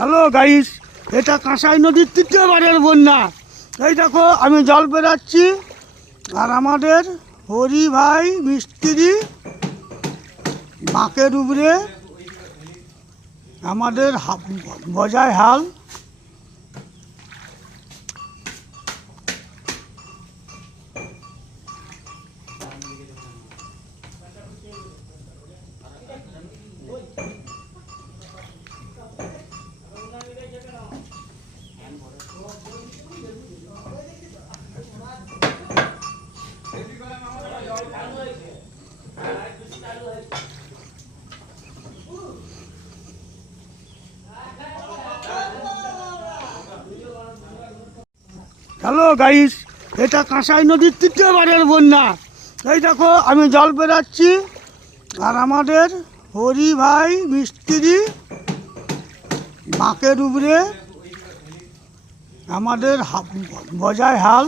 Hello guys, এটা কাঁসাই নদীর তৃতীয়বারের বন্যা। এই দেখো আমি জল বেরাচ্ছি, আর আমাদের হরি ভাই মিস্ত্রি বাঁকের উপরে আমাদের বজায় হাল। হ্যালো গাইস, এটা কাঁসাই নদীর তৃতীয়বারের বন্যা। এই দেখো আমি জল বেরাচ্ছি, আর আমাদের হরি ভাই মিস্ত্রি বাঁকের উপরে আমাদের বজায় হাল।